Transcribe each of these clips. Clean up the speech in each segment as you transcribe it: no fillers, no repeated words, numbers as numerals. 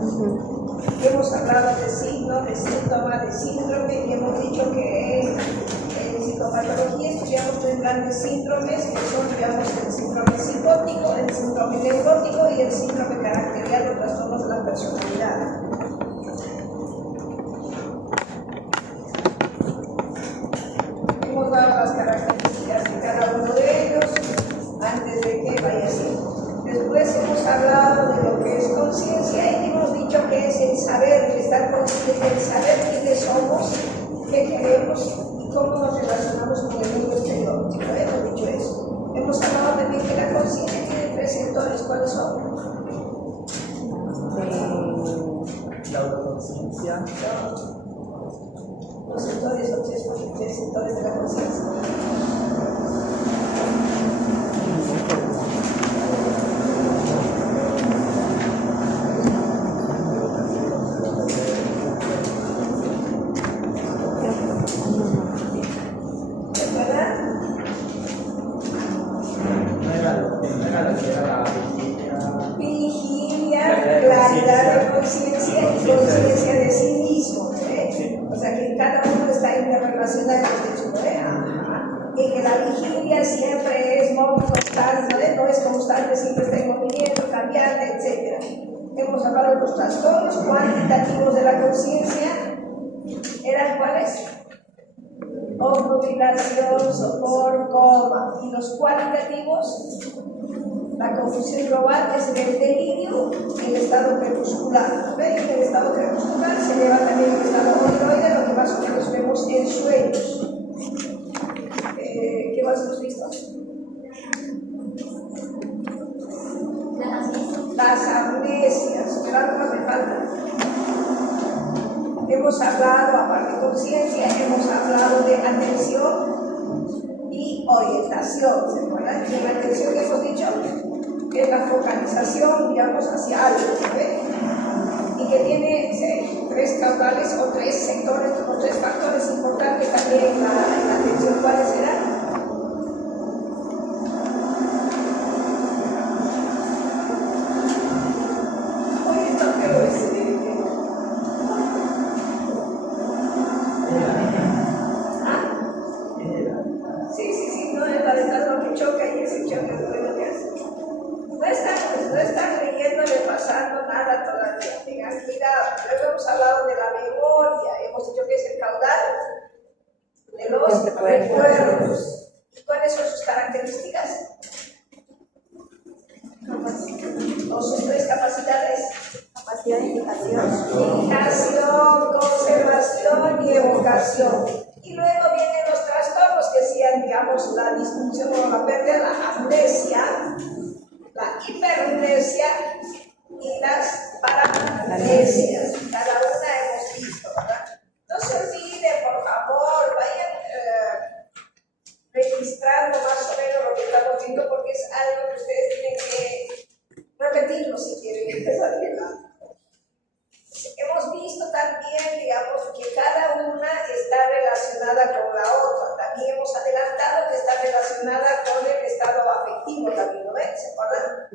Hemos hablado de signo, de síntoma, de síndrome, y hemos dicho que en psicopatología estudiamos tres grandes síndromes, que son, digamos, el síndrome psicótico, el síndrome neurótico y el síndrome caracterial o trastornos de la personalidad. Hemos dado las características de cada uno de ellos antes de que vaya así. Después hemos hablado de lo que es conciencia y hemos dicho que es el saber, el estar consciente, el saber quiénes somos, qué queremos y cómo nos relacionamos con el mundo exterior. Hemos dicho eso. Hemos hablado también que la conciencia tiene tres sectores. ¿Cuáles son? La autoconciencia. Los sectores son tres sectores de la conciencia. Y que la vigilia siempre es muy constante, no es constante, siempre está en movimiento, cambiante, etc. Hemos hablado de los trastornos cuantitativos de la conciencia. ¿Eran cuáles? Obnubilación, sopor, coma. Y los cualitativos, la confusión global es el delirio, el estado crepuscular. ¿Ven? En el estado crepuscular se eleva también el estado oniroide, lo que más o menos vemos en sueños. ¿Qué más hemos visto? Las amnesias, pero algo más me falta. Hemos hablado, aparte de conciencia, hemos hablado de atención y orientación, ¿se acuerdan? Y en la atención que hemos dicho que es la focalización, digamos, hacia algo, ¿ve? Y que tiene tres caudales o tres sectores, o tres factores importantes también en la atención. ¿Cuáles serán? Recuerdos. ¿Cuáles son sus características? ¿O sus tres capacidades? Capacidad de fijación, conservación y evocación. Y luego vienen los trastornos que sean, digamos, la disfunción o la pérdida, la amnesia, la hipermnesia y las paramnesias. Cada una hemos visto, ¿verdad? No se olviden, por favor, vayan registrando más o menos lo que estamos viendo, porque es algo que ustedes tienen que repetirlo si quieren. Hemos visto también, digamos, que cada una está relacionada con la otra. También hemos adelantado que está relacionada con el estado afectivo también, ¿no ven? ¿Se acuerdan?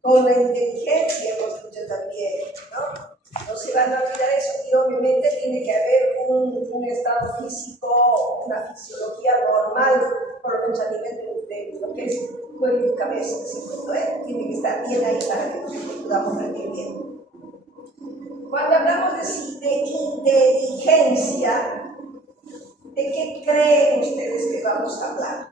Con la inteligencia hemos dicho también, ¿no? No se van a olvidar eso, y obviamente tiene que haber un estado físico, una fisiología normal, por lo menos a nivel de lo que es cuerpo y cabeza, ¿no? Tiene que estar bien ahí para que podamos rendir bien. Cuando hablamos de inteligencia, ¿de qué creen ustedes que vamos a hablar?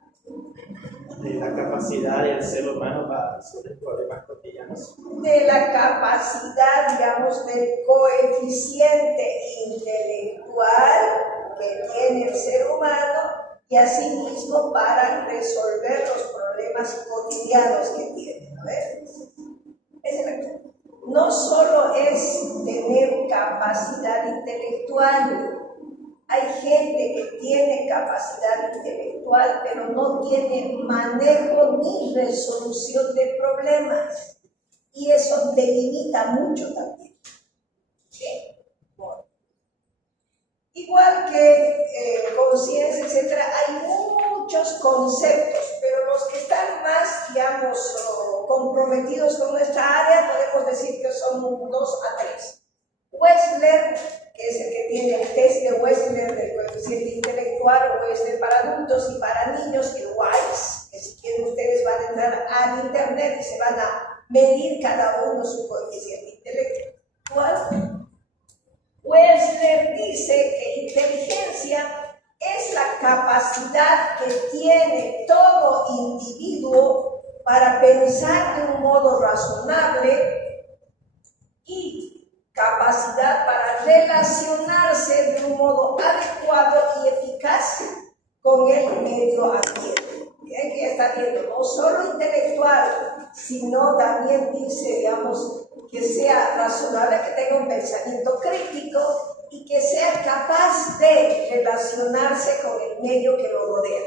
De la capacidad del ser humano para resolver problemas cotidianos. De la capacidad, digamos, del coeficiente intelectual que tiene el ser humano y asimismo para resolver los problemas cotidianos que tiene. ¿No ves? No solo es tener capacidad intelectual. Hay gente que tiene capacidad intelectual, pero no tiene manejo ni resolución de problemas. Y eso delimita mucho también. ¿Sí? Bueno. Igual que conciencia, etc., hay muchos conceptos, pero los que están más, digamos, comprometidos con nuestra área, podemos decir que son 2 a 3. Wechsler, que es el que tiene el test de Wechsler del coeficiente intelectual, Wechsler para adultos y para niños, el WISE, que si quieren ustedes van a entrar al internet y se van a medir cada uno su coeficiente intelectual. Wechsler dice que inteligencia es la capacidad que tiene todo individuo para pensar de un modo razonable y capacidad para relacionarse de un modo adecuado y eficaz con el medio ambiente. Bien, que ya está viendo, no solo intelectual, sino también dice, digamos, que sea razonable, que tenga un pensamiento crítico y que sea capaz de relacionarse con el medio que lo rodea.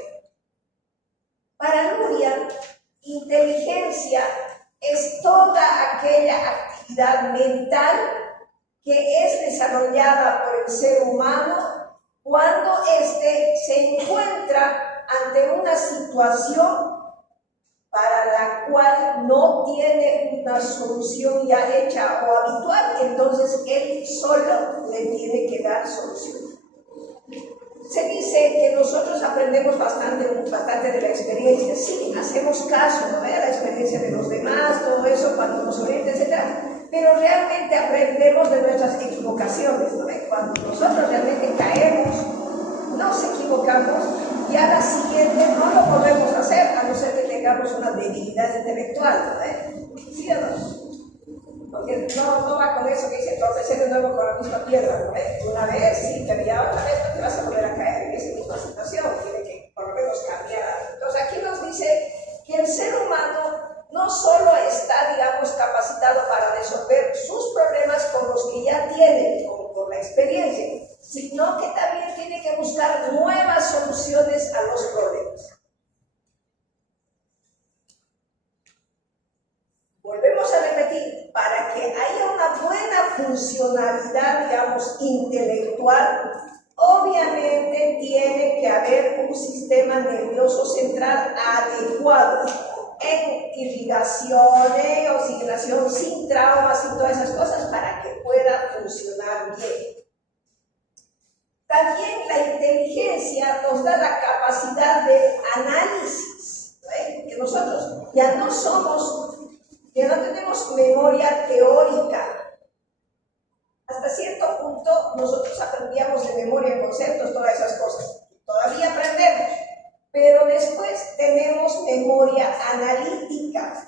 Para Luria, inteligencia es toda aquella actividad mental que es desarrollada por el ser humano cuando éste se encuentra ante una situación para la cual no tiene una solución ya hecha o habitual, entonces él solo le tiene que dar solución. Se dice que nosotros aprendemos bastante de la experiencia, sí, hacemos caso, ¿no? A la experiencia de los demás, todo eso, cuando nos orienta, etc. Pero realmente aprendemos de nuestras equivocaciones, ¿no? Cuando nosotros realmente caemos, nos equivocamos y a la siguiente no lo podemos hacer, a no ser que tengamos una debilidad intelectual, ¿no? ¿Sí o no? Porque no va con eso que dice tropecé de nuevo con la misma piedra, ¿no? Una vez, sí, pero ya otra vez no te vas a volver a caer en esa misma situación, tiene que por lo menos cambiar. Entonces aquí nos dice que el ser humano no solo está, digamos, capacitado para resolver sus problemas con los que ya tiene, con la experiencia, sino que también tiene que buscar nuevas soluciones a los problemas. Volvemos a repetir, para que haya una buena funcionalidad, digamos, intelectual, obviamente tiene que haber un sistema nervioso central adecuado en irrigaciones, oxigenación, sin traumas y todas esas cosas para que pueda funcionar bien. También la inteligencia nos da la capacidad de análisis, ¿sí? Que nosotros ya no tenemos memoria teórica. Hasta cierto punto nosotros aprendíamos de memoria conceptos, todas esas cosas. Todavía aprendemos, pero después tenemos memoria analítica.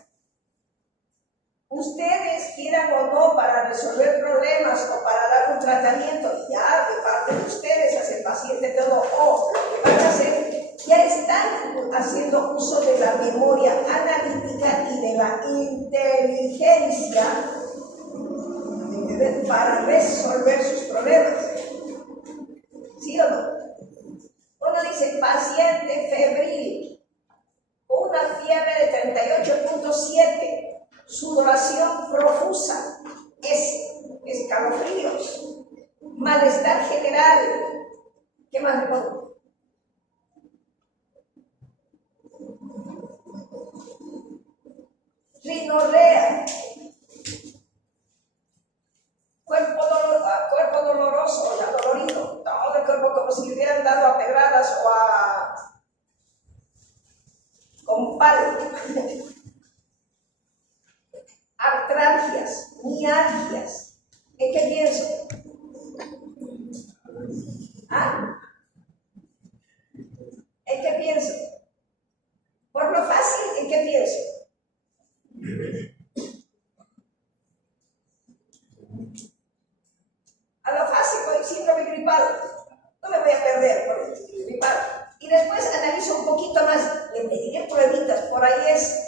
Ustedes, quieran o no, para resolver problemas o para dar un tratamiento, ya de parte de ustedes, hacia el paciente todo, o lo que van a hacer, ya están haciendo uso de la memoria analítica y de la inteligencia, ¿entiendes?, para resolver sus problemas. ¿Sí o no? Uno dice, paciente febril, una fiebre de 38.7, sudoración profusa, escalofríos, malestar general. ¿Qué más le pongo? Rinorrea, cuerpo doloroso, ya dolorido, todo el cuerpo como si le hubieran dado a pedradas o con palo. Artralgias, mialgias. ¿En qué pienso? ¿Ah? ¿En qué pienso? Por lo fácil, ¿en qué pienso? A lo fácil, con el síndrome gripal. No me voy a perder por el síndrome gripal. Y después analizo un poquito más. Le pediré pruebitas, por ahí es.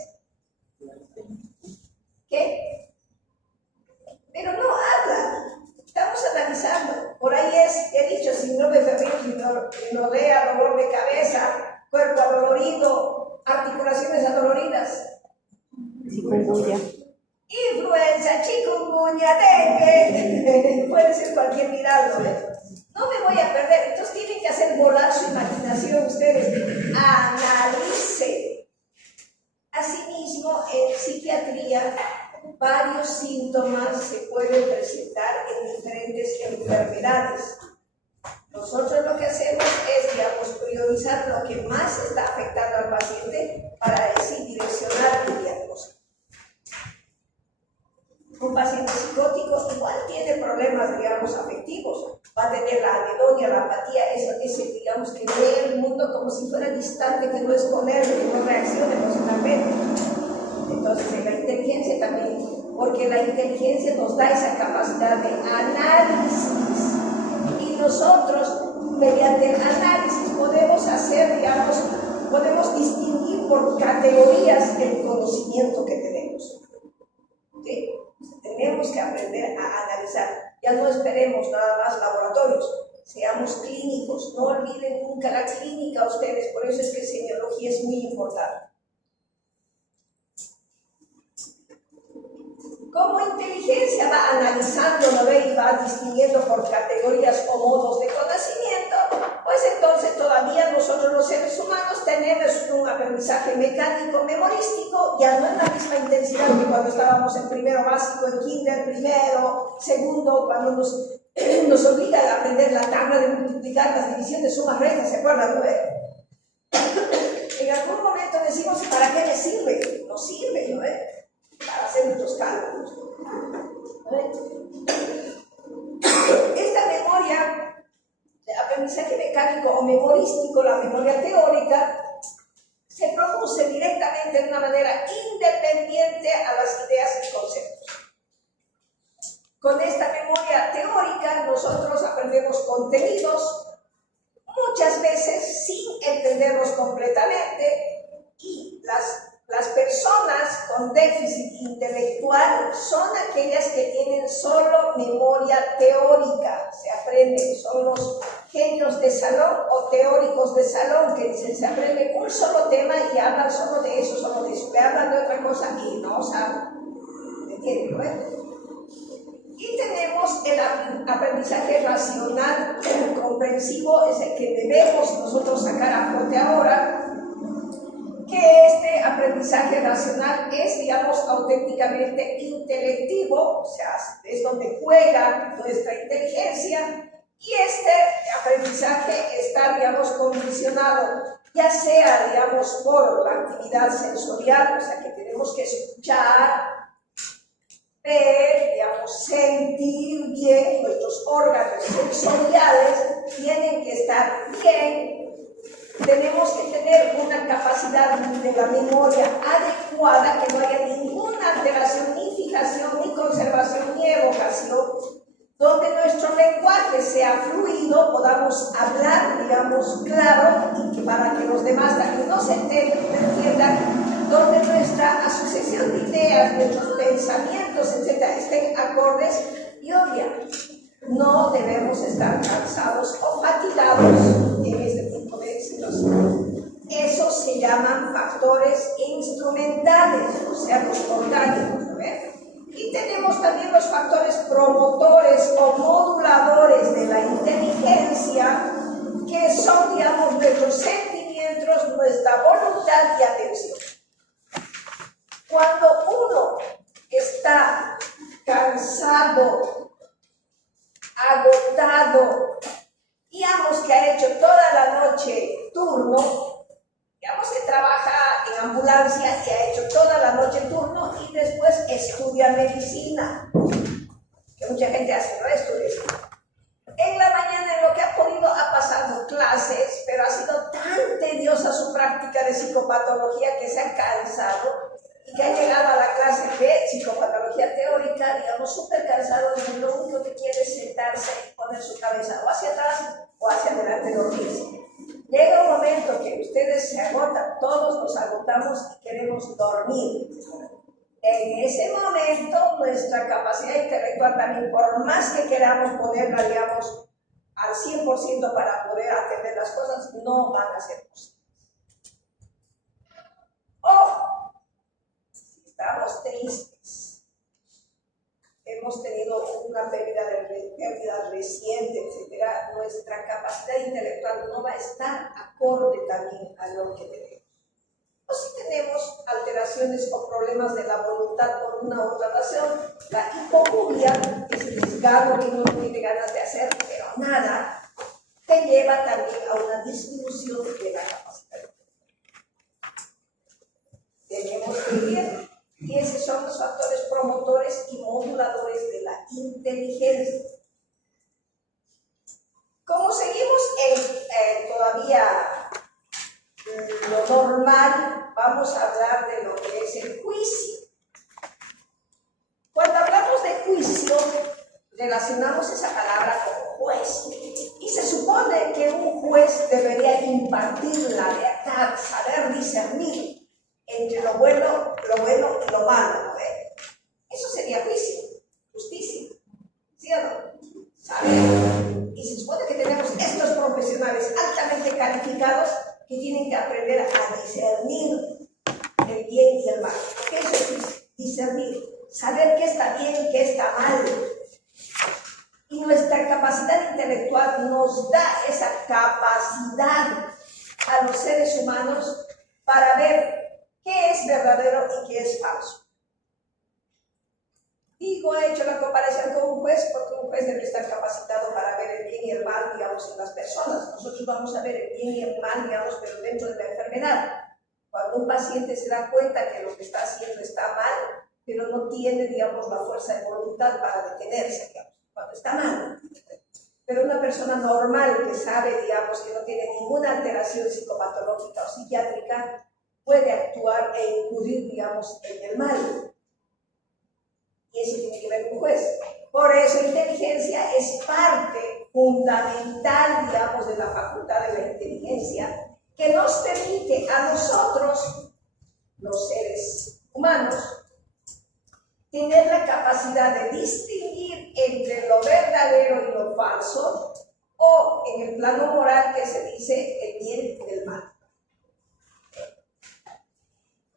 ¿Qué? Pero no habla. Estamos analizando. Por ahí es, he dicho, síndrome febril, rinorrea, dolor de cabeza, cuerpo adolorido, articulaciones adoloridas. Chikungunya. Influenza, chikungunya, dengue. Puede ser cualquier viral, ¿no? No me voy a perder. Entonces tienen que hacer volar su imaginación ustedes. Analicen. Asimismo, en psiquiatría varios síntomas se pueden presentar en diferentes enfermedades. Nosotros lo que hacemos es, digamos, priorizar lo que más está afectando al paciente para así direccionar el diagnóstico. Un paciente psicótico igual tiene problemas, digamos, afectivos. Va a tener la anedonia, la apatía, ese digamos, que ve el mundo como si fuera distante, que no es con él, que no reacciona emocionalmente. Entonces, en la inteligencia también, porque la inteligencia nos da esa capacidad de análisis. Y nosotros, mediante el análisis, podemos hacer, digamos, podemos distinguir por categorías el conocimiento que tenemos. ¿Sí? Tenemos que aprender a analizar. Ya no esperemos nada más laboratorios, seamos clínicos. No olviden nunca la clínica ustedes, por eso es que semiología es muy importante. Como inteligencia va analizando, ¿no ve? Y va distinguiendo por categorías o modos de conocimiento, pues entonces todavía nosotros los seres humanos tenemos un aprendizaje mecánico memorístico, ya no en la misma intensidad que cuando estábamos en primero básico, en kinder, primero, segundo, cuando nos obliga a aprender la tabla de multiplicar, las divisiones, sumas, restas, ¿se acuerdan? ¿No ve? En algún momento decimos, ¿para qué me sirve? No sirve, ¿no ve? Para hacer nuestros cálculos. Esta memoria de aprendizaje mecánico o memorístico, la memoria teórica, se produce directamente de una manera independiente a las ideas y conceptos. Con esta memoria teórica nosotros aprendemos contenidos, muchas veces sin entenderlos completamente, y las personas con déficit intelectual son aquellas que tienen solo memoria teórica, se aprenden, son los genios de salón o teóricos de salón que dicen, se aprende un solo tema y hablan solo de eso, le hablan de otra cosa y no saben, ¿entienden? ¿No? Y tenemos el aprendizaje racional comprensivo, es el que debemos nosotros sacar a flote ahora, que este aprendizaje racional es, digamos, auténticamente intelectivo, o sea, es donde juega nuestra inteligencia, y este aprendizaje está, digamos, condicionado, ya sea, digamos, por la actividad sensorial, o sea, que tenemos que escuchar, ver, digamos, sentir bien, nuestros órganos sensoriales tienen que estar bien. Tenemos que tener una capacidad de la memoria adecuada, que no haya ninguna alteración, ni fijación, ni conservación, ni evocación, donde nuestro lenguaje sea fluido, podamos hablar, digamos, claro, y que para que los demás también nos entiendan, donde nuestra asociación de ideas, nuestros pensamientos, etcétera, estén acordes y obviamente no debemos estar cansados o fatigados en este tipo de situaciones. Esos se llaman factores instrumentales, o sea, los orgánicos, ¿no ven? Y tenemos también los factores promotores o moduladores de la inteligencia, que son, digamos, nuestros sentimientos, nuestra voluntad y atención. Cuando uno está cansado, agotado, digamos que ha hecho toda la noche turno, digamos que trabaja en ambulancia y ha hecho toda la noche turno y después estudia medicina, que mucha gente hace, no estudia. En la mañana en lo que ha podido ha pasado clases, pero ha sido tan tediosa su práctica de psicopatología que se ha cansado y que ha llegado a la clase de psicopatología teórica, digamos, súper cansado, y lo único que quiere es sentarse y poner su cabeza o hacia atrás o hacia adelante, dormirse. Llega un momento que ustedes se agotan, todos nos agotamos y queremos dormir. En ese momento, nuestra capacidad intelectual también, por más que queramos ponerla, digamos, al 100% para poder atender las cosas, no van a ser posibles. O, si estamos tristes, hemos tenido una pérdida reciente, etc., nuestra capacidad intelectual no va a estar acorde también a lo que tenemos. O si tenemos alteraciones o problemas de la voluntad por una u otra razón, la hipocuria, que es el desgarro que uno no tiene ganas de hacer, pero nada, te lleva también a una disminución de la capacidad. Tenemos que ir, y esos son los factores promotores y moduladores de la inteligencia. Como seguimos en todavía lo normal, vamos a hablar de lo que es el juicio. Cuando hablamos de juicio, relacionamos esa palabra con juez. Y se supone que un juez debería impartir la verdad, saber discernir entre lo bueno y lo malo, ¿no? Eso sería juicio, justicia, ¿sí o no? Saber. Y se supone que tenemos estos profesionales altamente calificados que tienen que aprender a discernir el bien y el mal. ¿Qué es eso? Discernir, saber qué está bien y qué está mal. Y nuestra capacidad intelectual nos da esa capacidad a los seres humanos para ver qué es verdadero y qué es falso. Digo, he hecho la comparación con un juez porque un juez debe estar capacitado para ver el bien y el mal, digamos, en las personas. Nosotros vamos a ver el bien y el mal, digamos, pero dentro de la enfermedad. Cuando un paciente se da cuenta que lo que está haciendo está mal, pero no tiene, digamos, la fuerza de voluntad para detenerse, digamos, cuando está mal. Pero una persona normal que sabe, digamos, que no tiene ninguna alteración psicopatológica o psiquiátrica, puede actuar e incurrir, digamos, en el mal. Y eso tiene que ver con un juez. Por eso inteligencia es parte fundamental, digamos, de la facultad de la inteligencia, que nos permite a nosotros, los seres humanos, tener la capacidad de distinguir entre lo verdadero y lo falso, o en el plano moral que se dice el bien y el mal.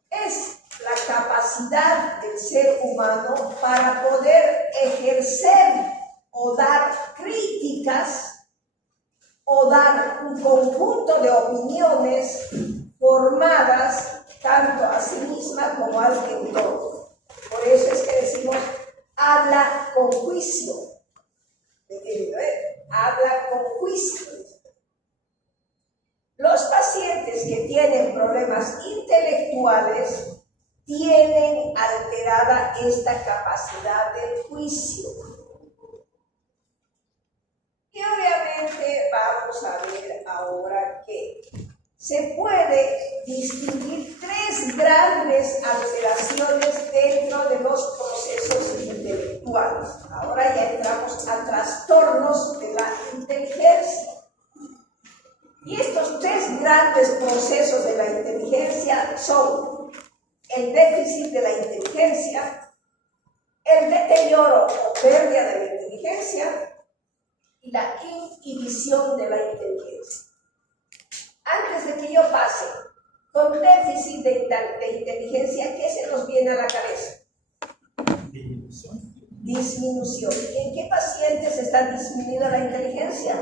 Es la capacidad del ser humano para poder ejercer o dar críticas o dar un conjunto de opiniones formadas tanto a sí misma como al entorno. Por eso es que decimos, habla con juicio. Habla con juicio. Los pacientes que tienen problemas intelectuales tienen alterada esta capacidad del juicio. Y obviamente vamos a ver ahora que se puede distinguir tres grandes alteraciones dentro de los procesos intelectuales. Ahora ya entramos a trastornos de la inteligencia. Y estos tres grandes procesos de la inteligencia son el déficit de la inteligencia, el deterioro o pérdida de la inteligencia y la inhibición de la inteligencia. Antes de que yo pase con déficit de inteligencia, ¿qué se nos viene a la cabeza? Disminución. ¿En qué pacientes está disminuida la inteligencia?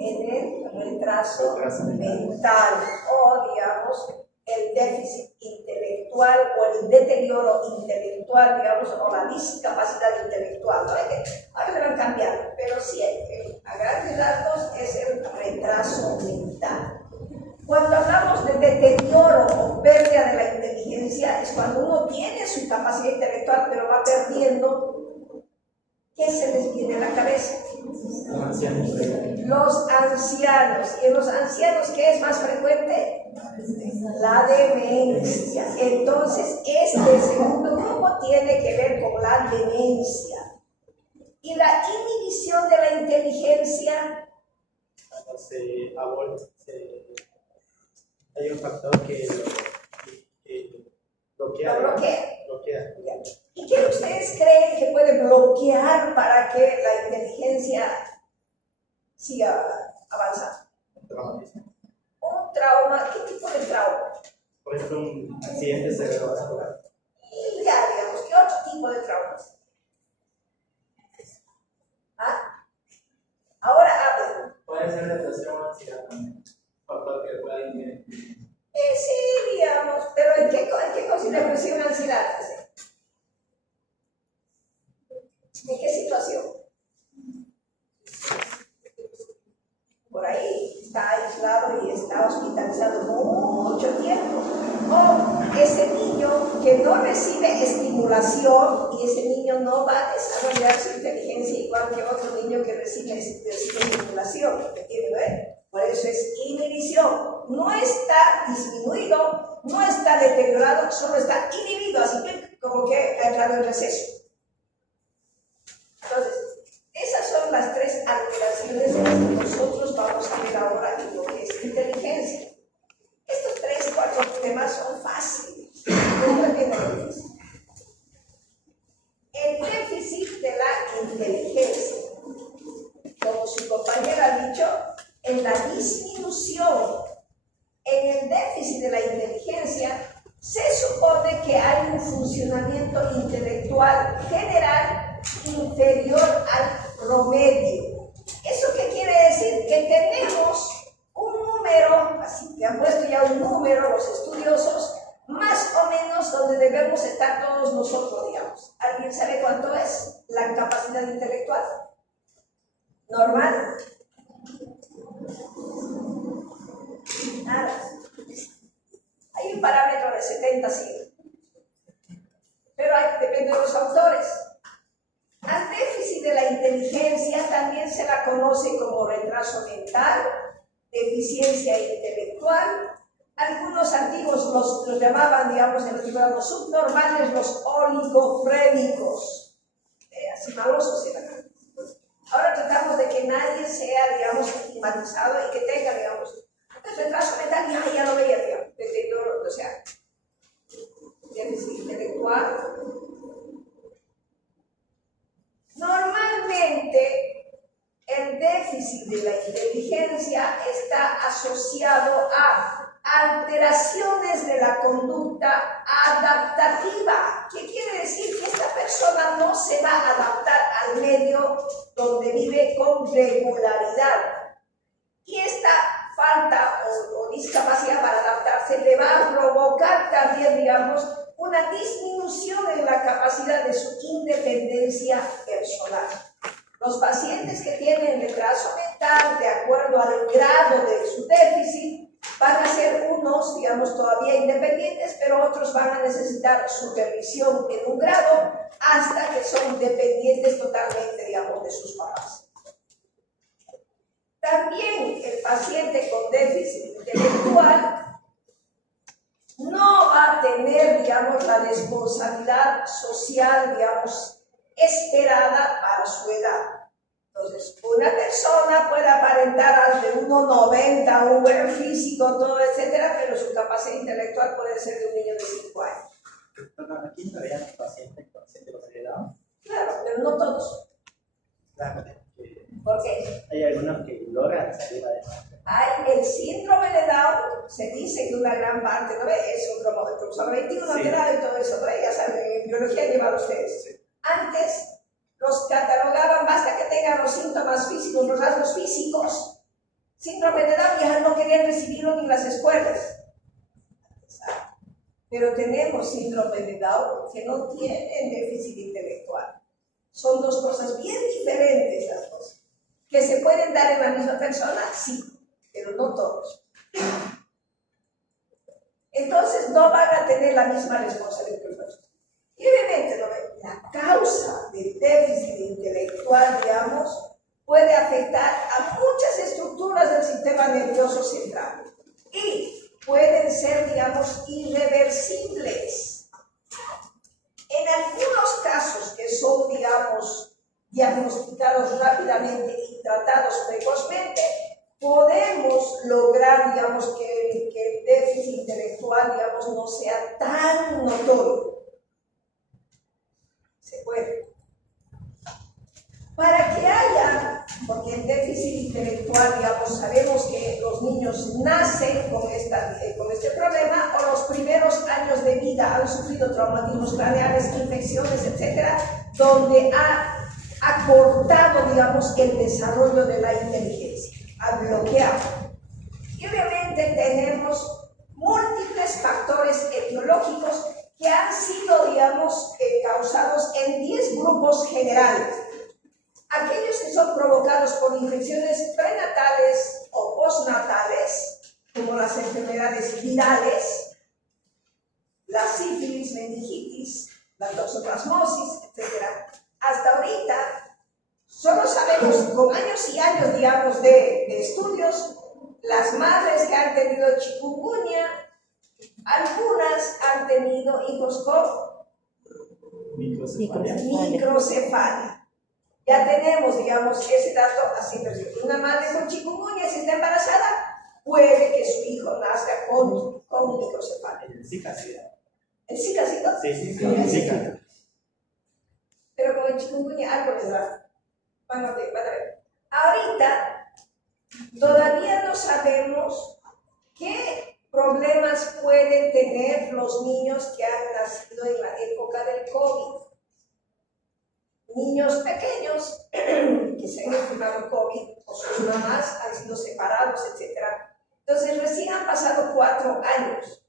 En el retraso mental o, digamos, el déficit intelectual o el deterioro intelectual, digamos, o la discapacidad intelectual. ¿No? Ahora le van cambiando, pero sí, a grandes rasgos es el retraso mental. Cuando hablamos de deterioro o pérdida de la inteligencia, es cuando uno tiene su capacidad intelectual, pero va perdiendo. ¿Qué se les viene a la cabeza? Los ancianos. Los ancianos. ¿Y en los ancianos qué es más frecuente? La demencia. Entonces, este segundo grupo tiene que ver con la demencia. Y la inhibición de la inteligencia. Hay un factor que bloquea. ¿Y qué ustedes creen que puede bloquear para que la inteligencia siga avanzando? Un trauma. ¿Qué tipo de trauma? Por ejemplo, un accidente cerebrovascular. Y ya, digamos, ¿qué otro tipo de traumas? ¿Ah? Ahora hablen. Puede ser depresión o ansiedad también. factor que pueda inhibir. Sí, digamos, pero ¿en qué consiste depresión y ansiedad? ¿En qué situación? Por ahí está aislado y está hospitalizado mucho tiempo. O ese niño que no recibe estimulación y ese niño no va a desarrollar su inteligencia igual que otro niño que recibe estimulación. ¿Entiendes? Por eso es inhibición. No está disminuido, no está deteriorado, solo está inhibido, así que como que ha entrado en receso. Entonces, esas son las tres alteraciones de las que nosotros vamos a ver ahora en lo que es inteligencia. Estos 3, 4 temas son fáciles. No viene difícil. El déficit de la inteligencia, como su compañera ha dicho, en la disminución, en el déficit de la inteligencia, se supone que hay un funcionamiento intelectual general inferior al promedio. ¿Eso qué quiere decir? Que tenemos un número, así que han puesto ya un número los estudiosos, más o menos donde debemos estar todos nosotros, digamos. ¿Alguien sabe cuánto es la capacidad intelectual? ¿Normal? Nada. Hay un parámetro de 70, sí. Pero depende de los autores. Al déficit de la inteligencia también se la conoce como retraso mental, deficiencia intelectual. Algunos antiguos los llamaban, digamos, en los subnormales, los oligofrénicos. Así malosos eran. Ahora tratamos de que nadie sea, digamos, estigmatizado y que tenga, digamos, el retraso mental, ya lo veía, digamos, o sea, déficit intelectual. Normalmente, el déficit de la inteligencia está asociado a alteraciones de la conducta adaptativa. ¿Qué quiere decir? Que esta persona no se va a adaptar al medio donde vive con regularidad. Y esta falta o discapacidad para adaptarse le va a provocar también, digamos, una disminución en la capacidad de su independencia personal. Los pacientes que tienen retraso mental, de acuerdo al grado de su déficit, van a ser unos, digamos, todavía independientes, pero otros van a necesitar supervisión en un grado hasta que son dependientes totalmente, digamos, de sus papás. También el paciente con déficit intelectual no va a tener, digamos, la responsabilidad social, digamos, esperada para su edad. Entonces, una persona puede aparentar al de 1,90, un buen físico, todo, etcétera, pero su capacidad intelectual puede ser de un niño de 5 años. ¿Aquí no había pacientes con síndrome de Down? Claro, pero no todos. Claro. ¿Por qué? Hay algunos que logran salir adelante. El síndrome de Down, se dice que una gran parte, ¿no? Es un cromosoma 21 alterado y todo eso, ¿no? Ya saben, en biología han llevado ustedes. Sí. Antes los catalogaban, basta que tengan los síntomas físicos, los rasgos físicos. Síndrome de Down ya no querían recibirlo ni en las escuelas. Pero tenemos síndrome de Down que no tienen déficit intelectual. Son dos cosas bien diferentes las dos. ¿Que se pueden dar en la misma persona? Sí, pero no todos. Entonces no van a tener la misma responsabilidad. Y obviamente la causa del déficit intelectual, digamos, puede afectar a muchas estructuras del sistema nervioso central y pueden ser, digamos, irreversibles. En algunos casos que son, digamos, diagnosticados rápidamente y tratados precozmente, podemos lograr, digamos, que el déficit intelectual, digamos, no sea tan notorio. Se puede. Para que haya, porque el déficit intelectual, digamos, sabemos que los niños nacen con este problema o los primeros años de vida han sufrido traumatismos craneales, infecciones, etcétera, donde ha acortado, digamos, el desarrollo de la inteligencia, ha bloqueado. Y obviamente tenemos múltiples factores etiológicos que han sido, digamos, causados en 10 grupos generales. Aquellos que son provocados por infecciones prenatales o postnatales, como las enfermedades virales, la sífilis, meningitis, la toxoplasmosis, etc. Hasta ahorita, solo sabemos, con años y años, digamos, de estudios, las madres que han tenido chikungunya, algunas han tenido hijos con microcefalia. Ya tenemos, digamos, ese dato así. Una madre con chikungunya, si está embarazada, puede que su hijo nazca con microcefalia. El Zika sí. ¿El Zika sí? Sí, el Zika. Pero con el chikungunya algo les da. Van a ver. Ahorita todavía no sabemos qué problemas pueden tener los niños que han nacido en la época del COVID. Niños pequeños que se han enfermado COVID o sus mamás han sido separados, etc. Entonces recién han pasado 4 años.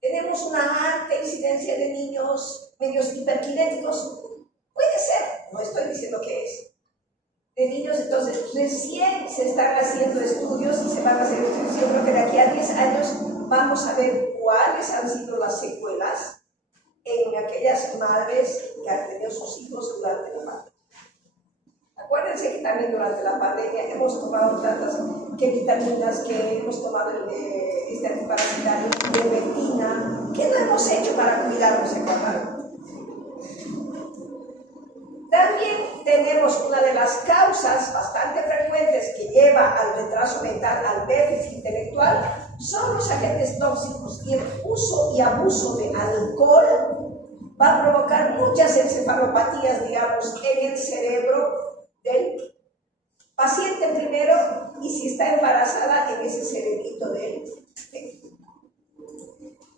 Tenemos una alta incidencia de niños medios hiperkinéticos. Puede ser, no estoy diciendo que es. De niños, entonces recién se están haciendo estudios y se van a hacer estudios. Yo creo que de aquí a 10 años vamos a ver cuáles han sido las secuelas en aquellas madres que han tenido sus hijos durante la pandemia. Acuérdense que también durante la pandemia hemos tomado tantas vitaminas, que hemos tomado este antiparasitario, ivermectina, que no hemos hecho para cuidarnos, ¿se acuerdan? También tenemos una de las causas bastante frecuentes que lleva al retraso mental, al déficit intelectual, son los agentes tóxicos, y el uso y abuso de alcohol va a provocar muchas encefalopatías, digamos, en el cerebro del paciente primero, y si está embarazada, en ese cerebrito del feto.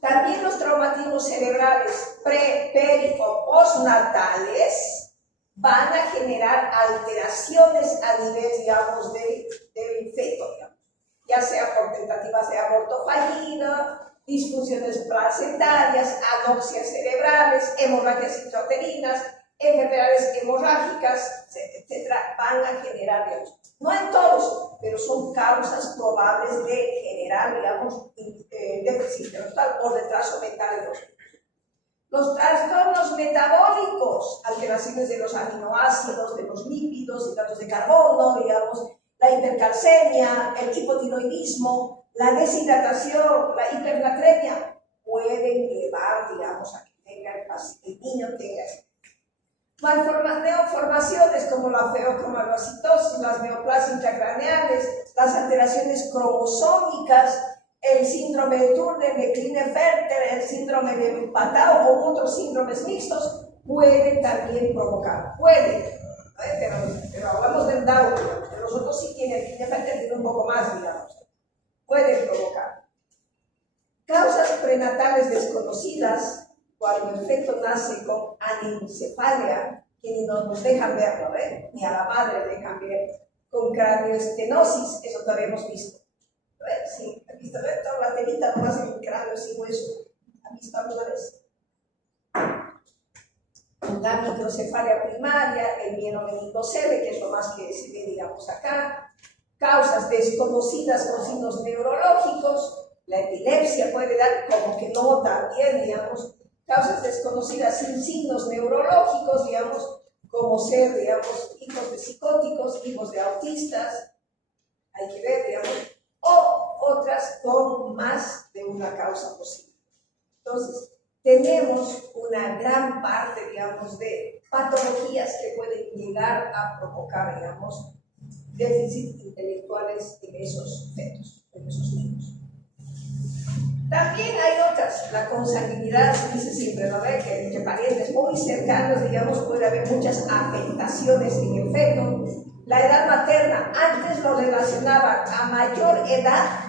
También los traumatismos cerebrales peri o postnatales van a generar alteraciones a nivel, digamos, del feto, digamos, ya sea por tentativas de aborto fallido, disfunciones placentarias, anoxias cerebrales, hemorragias intrauterinas, enfermedades hemorrágicas, etc., van a generar, digamos, no en todos, pero son causas probables de generar, digamos, déficit intelectual o retraso mental en los niños. Los trastornos metabólicos, alteraciones de los aminoácidos, de los lípidos, hidratos de carbono, digamos, la hipercalcemia, el hipotiroidismo, la deshidratación, la hipernatremia, pueden llevar, digamos, a que tenga el niño tenga malformaciones como la feochromocytosis, las neoplasias intracraneales, las alteraciones cromosómicas, el síndrome de Turner, de Klinefelter, el síndrome de Patau o otros síndromes mixtos pueden también provocar. Pueden, pero hablamos del Down, pero los otros sí tienen, el Klinefelter tiene un poco más, digamos. Pueden provocar. Causas prenatales desconocidas, cuando el feto nace con anencefalia, que ni nos dejan verlo, ni a la madre le dejan ver, con cranioestenosis, eso todavía hemos visto. Sí, ¿han visto? Toda la telita nomás en el cráneo sin hueso. ¿Han visto alguna vez? La microcefalia primaria, el mielomeningocele, que es lo más que se ve, digamos, acá. Causas desconocidas con signos neurológicos. La epilepsia puede dar como que no también, digamos. Causas desconocidas sin signos neurológicos, digamos, como ser, digamos, hijos de psicóticos, hijos de autistas. Hay que ver, digamos, o otras con más de una causa posible. Entonces, tenemos una gran parte, digamos, de patologías que pueden llegar a provocar, digamos, déficits intelectuales en esos fetos, en esos niños. También hay otras, la consanguinidad, se dice siempre, ¿no ve? Que entre parientes muy cercanos, digamos, puede haber muchas afectaciones en el feto. La edad materna, antes lo relacionaban a mayor edad,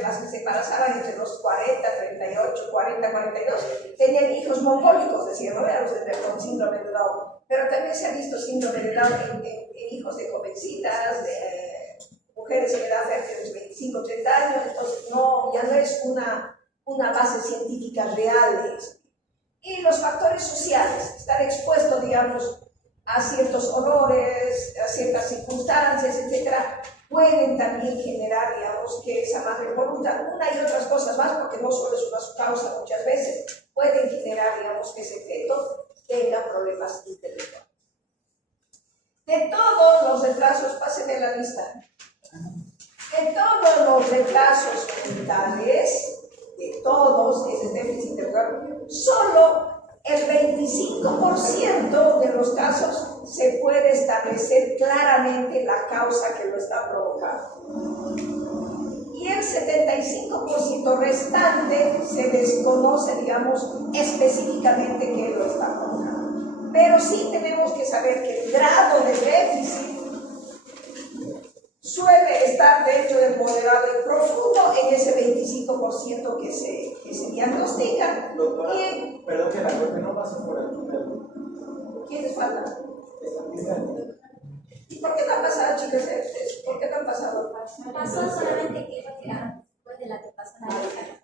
las que se embarazaban entre los 40, 38, 40, 42, tenían hijos mongólicos, decían, ¿no? Los con síndrome de Down. Pero también se ha visto síndrome de Down en hijos de jovencitas, mujeres en edad fértil de los 25 30 años, entonces ya no es una base científica real de eso. Y los factores sociales, estar expuesto, digamos, a ciertos horrores, a ciertas circunstancias, etcétera, pueden también generar, digamos, que esa madre voluntad, una y otras cosas más, porque no solo es una causa, muchas veces pueden generar, digamos, que ese feto tenga problemas intelectuales. De todos los retrasos, pásenme la lista, de todos los retrasos mentales, de todos, ese déficit intelectual, solo el 25% de los casos se puede establecer claramente la causa que lo está provocando. Y el 75% restante se desconoce, digamos, específicamente qué lo está provocando. Pero sí tenemos que saber que el grado de déficit suele estar dentro del moderado y profundo en ese 25% que se diagnostica. Doctora, perdón que la corte no pasó por el primero. ¿Quiénes faltan? ¿Y por qué no han pasado, chicas? ¿Por qué no han pasado? Pasó solamente que iba a tirar después de la que pasó la década.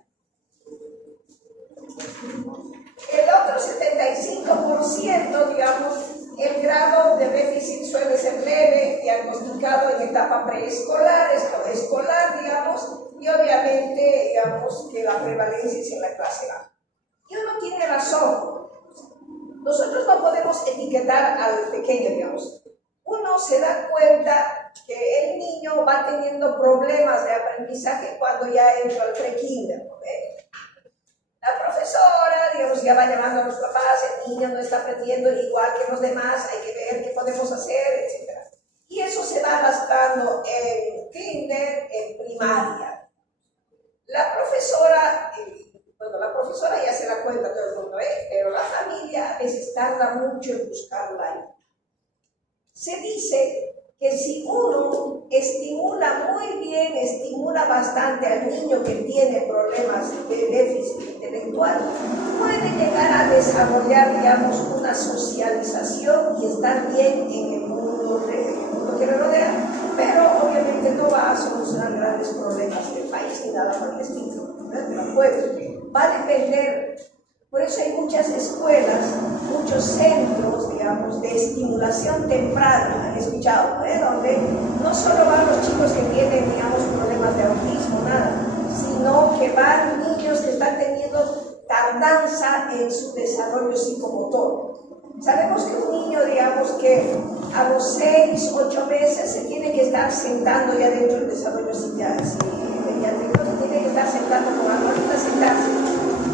El otro 75%, digamos, el grado de déficit suele ser leve, diagnosticado en etapa preescolar, escolar, digamos, y obviamente, digamos, que la prevalencia es en la clase A. Y uno tiene razón. Nosotros no podemos etiquetar al pequeño, digamos. Uno se da cuenta que el niño va teniendo problemas de aprendizaje cuando ya entra al pre-kinder, ¿no? La profesora, digamos, ya va llamando a los papás, el niño no está aprendiendo igual que los demás, hay que ver qué podemos hacer, etc. Y eso se va arrastrando en kinder, en primaria. La profesora ya se da cuenta todo el mundo, pero la familia a veces tarda mucho en buscarla ahí. Se dice que si uno estimula bastante al niño que tiene problemas de déficit intelectual, puede llegar a desarrollar, digamos, una socialización y estar bien en el mundo que lo rodea, pero obviamente no va a solucionar grandes problemas del país ni nada por el estilo, ¿no? Va a depender. Por eso hay muchas escuelas, muchos centros, digamos, de estimulación temprana, han escuchado, donde no solo van los chicos que tienen, digamos, problemas de autismo, nada, sino que van niños que están teniendo tardanza en su desarrollo psicomotor. Sabemos que un niño, digamos, que a los 6, 8 meses se tiene que estar sentando ya dentro del desarrollo psiquiátrico, se tiene que estar sentando con la sentarse.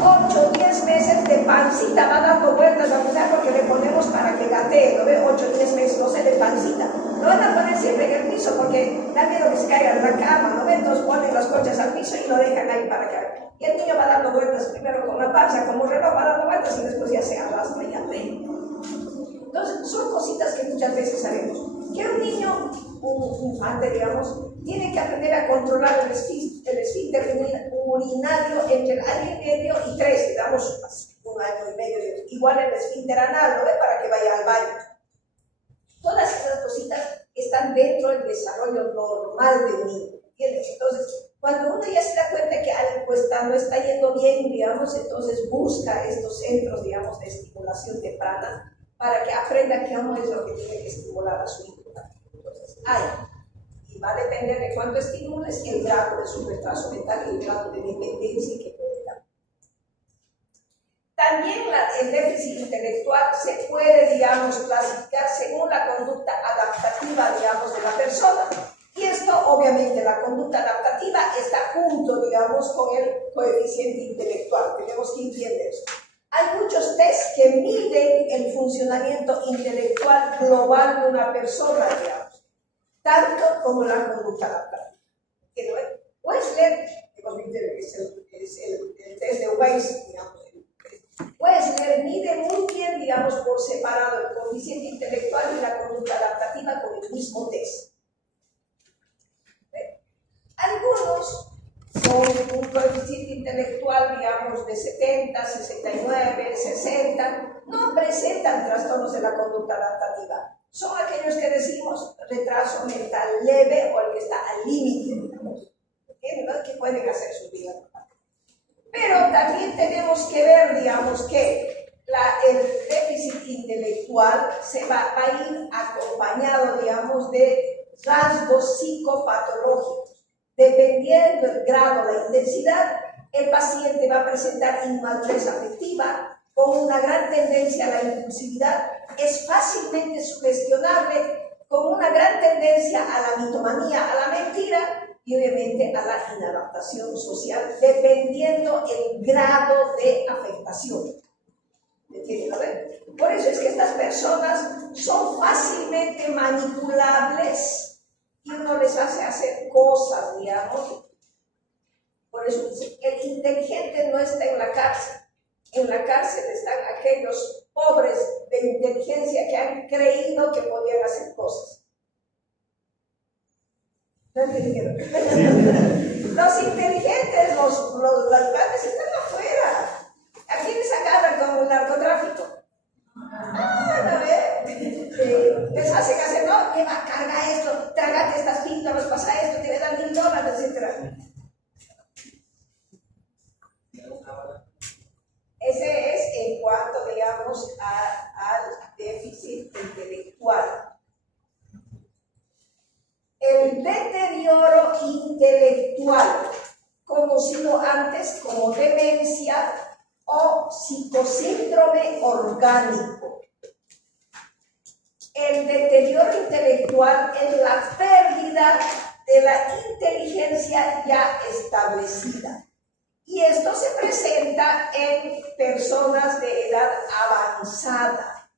8, 10 meses de pancita, va dando vueltas a mirar porque le ponemos para que gatee, ¿no ve? 8, 10 meses, no sé, de pancita. Lo van a poner siempre en el piso porque da miedo que se caiga en la cama, ¿no ve? Entonces ponen las colchas al piso y lo dejan ahí para que haga. Y el niño va dando vueltas primero con la panza, como un reloj, va dando vueltas y después ya se arrastra y aprende. Entonces, son cositas que muchas veces sabemos. Que un niño, un infante, digamos, tiene que aprender a controlar el esfínter urinario entre el año y medio y 3, digamos, un año y medio, igual el esfínter anal, ¿no ve? Para que vaya al baño. Todas esas cositas están dentro del desarrollo normal del niño, ¿entiendes? Entonces, cuando uno ya se da cuenta que algo no está yendo bien, digamos, entonces busca estos centros, digamos, de estimulación temprana para que aprenda qué es lo que tiene que estimular a su hijo. Entonces, y va a depender de cuánto estimules el grado de su retraso mental y el grado de dependencia que puede dar. También el déficit intelectual se puede, digamos, clasificar según la conducta adaptativa, digamos, de la persona. Y esto, obviamente, la conducta adaptativa está junto, digamos, con el coeficiente intelectual. Tenemos que entender eso. Hay muchos test que miden el funcionamiento intelectual global de una persona, digamos, tanto como la conducta adaptativa. Wechsler, es el test de Weiss, digamos. Wechsler mide muy bien, digamos, por separado el coeficiente intelectual y la conducta adaptativa con el mismo test. Algunos son un coeficiente intelectual, digamos, de 70, 69, 60, no presentan trastornos de la conducta adaptativa. Son aquellos que decimos retraso mental leve o el que está al límite, digamos. ¿Entienden? ¿No? Que pueden hacer su vida. Pero también tenemos que ver, digamos, que el déficit intelectual va a ir acompañado, digamos, de rasgos psicopatológicos. Dependiendo del grado de intensidad, el paciente va a presentar inmadurez afectiva, con una gran tendencia a la impulsividad, es fácilmente sugestionable, con una gran tendencia a la mitomanía, a la mentira y obviamente a la inadaptación social, dependiendo el grado de afectación. ¿Me entienden? Por eso es que estas personas son fácilmente manipulables y uno les hace hacer cosas, digamos. Por eso el inteligente no está en la cárcel. En la cárcel están aquellos pobres de inteligencia que han creído que podían hacer cosas. ¿No entendieron? Los inteligentes, los grandes están afuera. ¿A quiénes agarran con el narcotráfico? A ver, les hacen hacer, no, lleva, carga esto, trágate estas píldoras, pasa esto, te dan $1000, etc. Ese es en cuanto, digamos, al déficit intelectual. El deterioro intelectual, conocido antes como demencia o psicosíndrome orgánico. El deterioro intelectual es la pérdida de la inteligencia ya establecida. Y esto se presenta en personas de edad avanzada,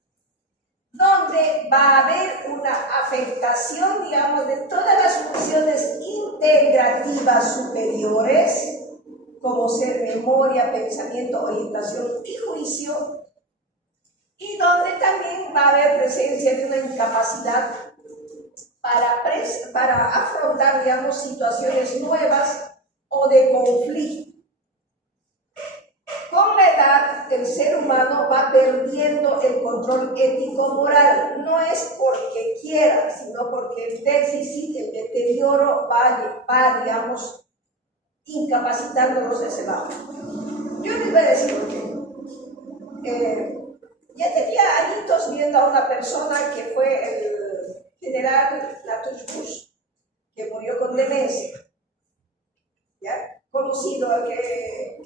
donde va a haber una afectación, digamos, de todas las funciones integrativas superiores, como ser memoria, pensamiento, orientación y juicio, y donde también va a haber presencia de una incapacidad para afrontar, digamos, situaciones nuevas o de conflicto. Con la edad, el ser humano va perdiendo el control ético-moral. No es porque quiera, sino porque el déficit, el deterioro va digamos, incapacitándolos de ese lado. Yo les voy a decir por qué. Ya tenía añitos viendo a una persona que fue el general Latouche Bush, que murió con demencia. ¿Ya? Conocido, que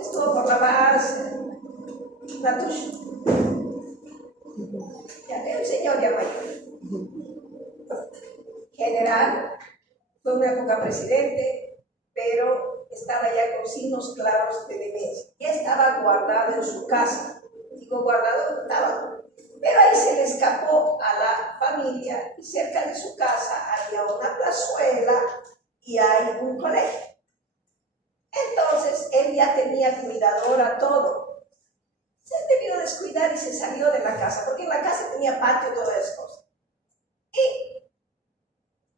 estuvo por la paz, Latouche. Ya, el señor ya mayor. General, fue una época presidente, pero estaba ya con signos claros de demencia. Ya estaba guardado en su casa. Digo guardado, estaba. Pero ahí se le escapó a la familia y cerca de su casa había una plazuela y hay un colegio. Entonces, él ya tenía cuidadora todo. Se debió descuidar y se salió de la casa, porque en la casa tenía patio y todas esas cosas. Y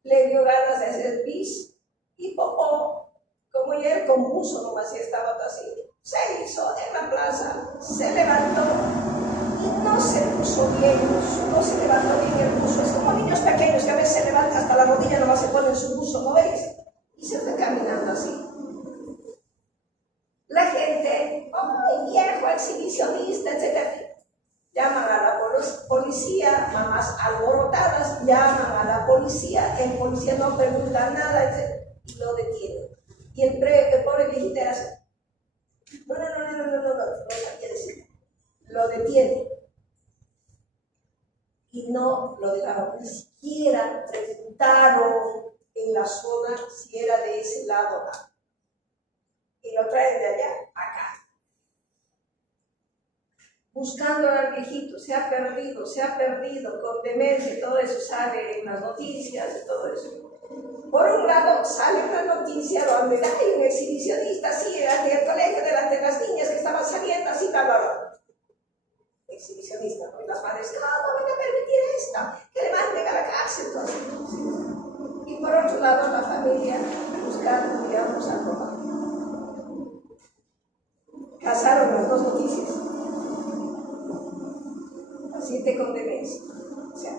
le dio ganas de hacer pis y popó, como ya el combuso nomás ya estaba así. Se hizo en la plaza, se levantó y no se puso bien, no se levantó bien el buzo. Es como niños pequeños que a veces se levantan hasta la rodilla, nomás se ponen su buzo, ¿no veis? Y se fue caminando así. La gente, ¡ay, viejo, exhibicionista, etc.! Llaman a la policía, mamás alborotadas, llaman a la policía, el policía no pregunta nada, etc., y lo detiene. Y el pobre viejito era así. No sabía decir. Lo detiene. Y no lo dejaron, ni siquiera preguntaron en la zona si era de ese lado. Y lo traen de allá acá. Buscando al viejito, se ha perdido, con demencia, y todo eso sale en las noticias y todo eso. Por un lado, sale una noticia donde hay un exhibicionista así, delante del colegio, delante de las niñas que estaban saliendo así, bla, bla, bla. Exhibicionista, ¿no? Y las madres, no van a permitir esto, que le manden a la cárcel, todo. Y por otro lado, la familia buscando, digamos, algo más. Casaron las dos noticias. Paciente con demencia. O sea,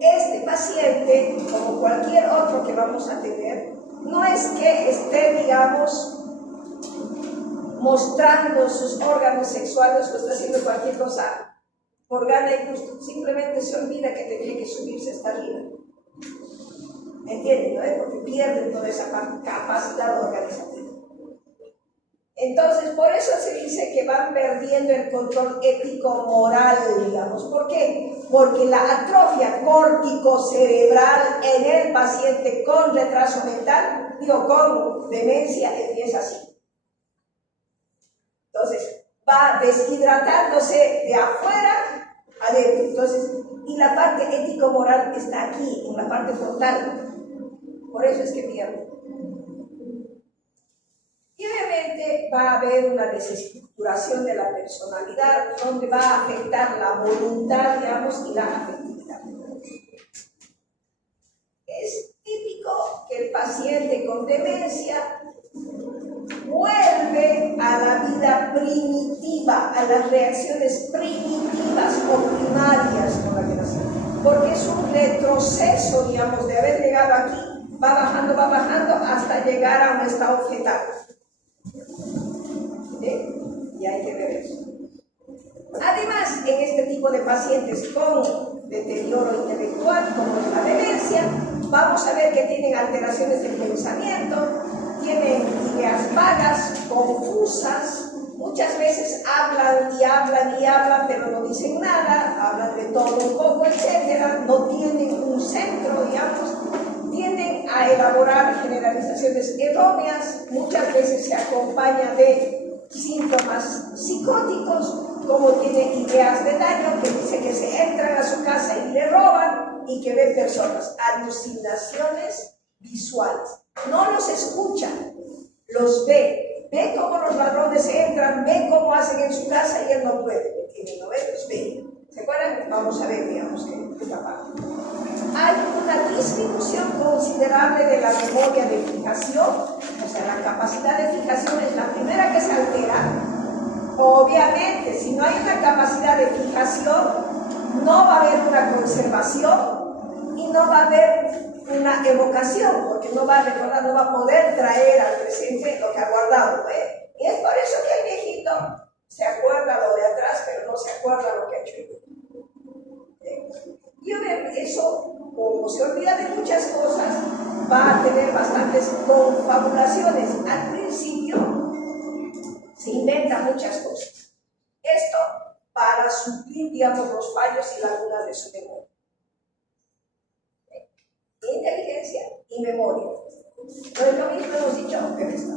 este este paciente, como cualquier otro que vamos a tener, no es que esté, digamos, mostrando sus órganos sexuales o está haciendo cualquier cosa por gana y gusto, simplemente se olvida que tenía que subirse hasta arriba. ¿Entienden? ¿No? Porque pierden toda esa capacidad organizativa. Entonces, por eso se dice que van perdiendo el control ético-moral, digamos. ¿Por qué? Porque la atrofia córtico-cerebral en el paciente con retraso mental, con demencia, empieza así. Entonces, va deshidratándose de afuera adentro. Entonces, y la parte ético-moral está aquí, en la parte frontal. Por eso es que pierde. Y obviamente va a haber una desestructuración de la personalidad, donde va a afectar la voluntad, digamos, y la afectividad. Es típico que el paciente con demencia vuelve a la vida primitiva, a las reacciones primitivas o primarias con la que nació, porque es un retroceso, digamos, de haber llegado aquí, va bajando hasta llegar a un estado fetal. Y hay que ver eso. Además, en este tipo de pacientes con deterioro intelectual, como es la demencia, vamos a ver que tienen alteraciones del pensamiento, tienen ideas vagas, confusas, muchas veces hablan, pero no dicen nada, hablan de todo un poco, etc. No tienen un centro, digamos, tienden a elaborar generalizaciones erróneas, muchas veces se acompaña de síntomas psicóticos, como tiene ideas de daño, que dice que se entran a su casa y le roban, y que ven personas, alucinaciones visuales. No los escucha, los ve cómo los ladrones entran, ve cómo hacen en su casa y él no puede, ¿no ve? Los ve. ¿Se acuerdan? Vamos a ver, digamos, que esta parte. Hay una disminución considerable de la memoria de fijación, o sea, la capacidad de fijación es la primera que se altera. Obviamente, si no hay una capacidad de fijación, no va a haber una conservación y no va a haber una evocación, porque no va a recordar, no va a poder traer al presente lo que ha guardado, ¿eh? Y es por eso que el viejito se acuerda lo de atrás, pero no se acuerda lo que ha hecho. Y obviamente eso, como se olvida de muchas cosas, va a tener bastantes confabulaciones. Al principio se inventan muchas cosas. Esto para suplir, digamos, los fallos y lagunas de su memoria. Inteligencia y memoria. No es lo mismo, hemos dicho, que esto.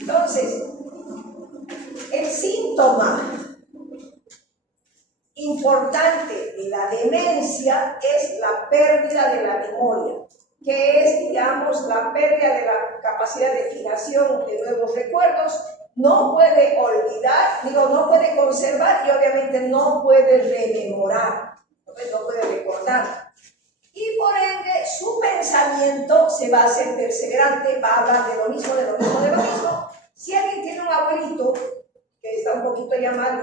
Entonces, el síntoma importante de la demencia es la pérdida de la memoria, que es, digamos, la pérdida de la capacidad de fijación de nuevos recuerdos. No puede olvidar, no puede conservar y obviamente no puede rememorar, no puede recordar. Y por ende, su pensamiento se va a hacer perseverante, va a hablar de lo mismo. Si alguien tiene un abuelito que está un poquito ya mal,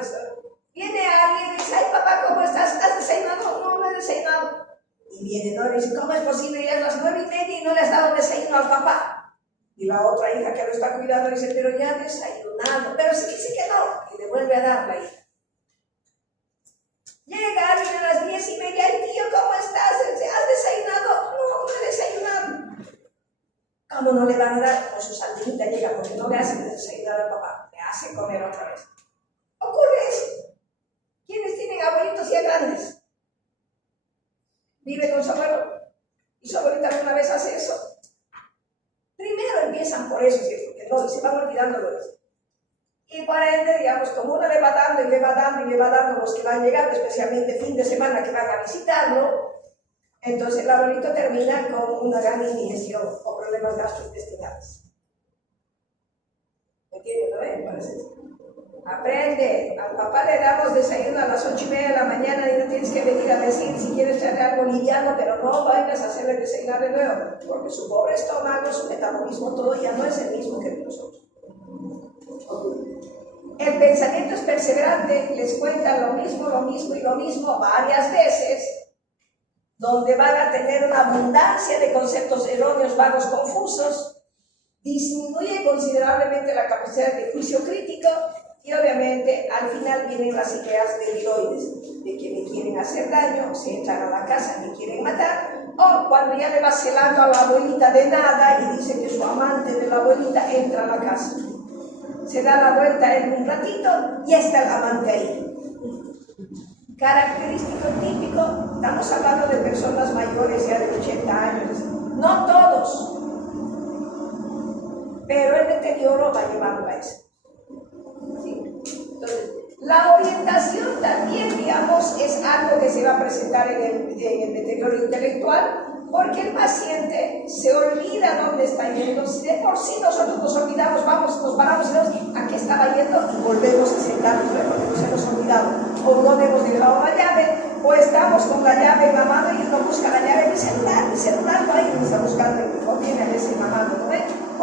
viene alguien y dice: ay papá, ¿cómo estás? ¿Has desayunado? No, no he desayunado. Y viene, ¿no? Y dice: ¿cómo es posible? Ya es las 9:30 y no le has dado desayuno al papá. Y la otra hija que lo está cuidando dice: pero ya ha desayunado. Pero sí dice que no. Y le vuelve a dar la hija. Llega alguien a las 10:30: ay tío, ¿cómo estás? ¿Has desayunado? No, no he desayunado. ¿Cómo no le van a dar? Con su saltinita llega, porque no le hacen desayunar al papá, le hace comer otra vez. Ocurre eso. ¿Quiénes tienen abuelitos ya grandes? ¿Vive con su abuelo? ¿Y su abuelita alguna vez hace eso? Primero empiezan por eso, porque no, se van olvidando de eso. Y por ende, digamos, como uno le va dando y le va dando los que van llegando, especialmente fin de semana que van a visitarlo, entonces el abuelito termina con una gran indigestión o problemas gastrointestinales. ¿Me entienden, no? Parece. Aprende, al papá le damos desayuno a las 8:30 de la mañana y no tienes que venir a decir si quieres traer algo liviano, pero no vayas a hacerle desayunar de nuevo, porque su pobre estómago, su metabolismo, todo ya no es el mismo que nosotros. El pensamiento es perseverante, les cuenta lo mismo varias veces, donde van a tener una abundancia de conceptos erróneos, vagos, confusos, disminuye considerablemente la capacidad de juicio crítico y obviamente al final vienen las ideas de tiroides, de que me quieren hacer daño, se entran a la casa, me quieren matar, o cuando ya le va celando a la abuelita de nada y dice que su amante de la abuelita entra a la casa. Se da la vuelta en un ratito y está el amante ahí. Característico típico, estamos hablando de personas mayores ya de 80 años, no todos, pero el deterioro va llevando a eso. ¿Sí? Entonces, la orientación también, digamos, es algo que se va a presentar en el deterioro intelectual, porque el paciente se olvida dónde está yendo. Si de por sí nosotros nos olvidamos, vamos, nos paramos y vemos a qué estaba yendo y volvemos a sentarnos, ¿no? Porque nos hemos olvidado, o no hemos dejado la llave, o estamos con la llave en la mano y uno busca la llave, mi celular no hay, uno está buscando y no tiene a veces en la mano, ¿no?